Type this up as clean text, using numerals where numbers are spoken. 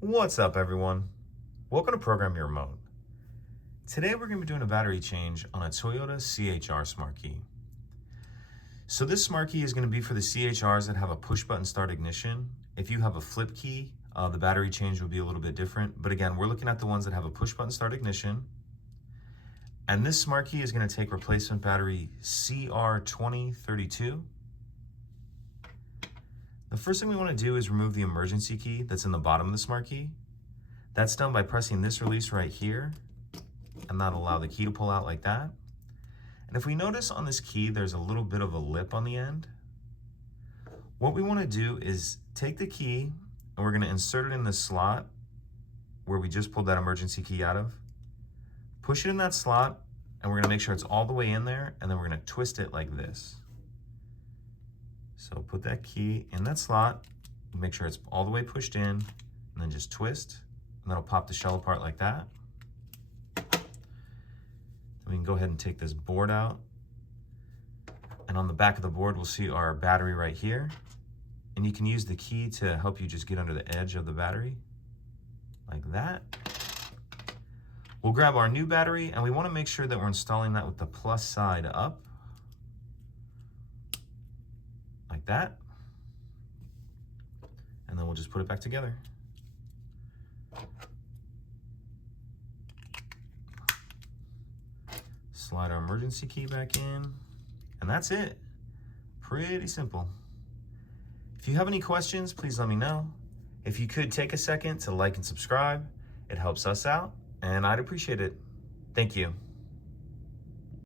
What's up, everyone? Welcome to Program Your Remote. Today we're going to be doing a battery change on a Toyota CHR smart key. So this smart key is going to be for the CHRs that have a push button start ignition. If you have a flip key, the battery change will be a little bit different. But again, we're looking at the ones that have a push button start ignition. And this smart key is going to take replacement battery CR2032. The first thing we want to do is remove the emergency key that's in the bottom of the smart key. That's done by pressing this release right here, and that'll allow the key to pull out like that. And if we notice on this key, there's a little bit of a lip on the end. What we want to do is take the key and we're going to insert it in the slot where we just pulled that emergency key out of. Push it in that slot, and we're going to make sure it's all the way in there, and then we're going to twist it like this. So put that key in that slot, make sure it's all the way pushed in, and then just twist, and that'll pop the shell apart like that. Then we can go ahead and take this board out. And on the back of the board, we'll see our battery right here. And you can use the key to help you just get under the edge of the battery, like that. We'll grab our new battery, and we want to make sure that we're installing that with the plus side up, like that. And then we'll just put it back together. Slide our emergency key back in, and that's it. Pretty simple. If you have any questions, please let me know. If you could take a second to like and subscribe, it helps us out, and I'd appreciate it. Thank you.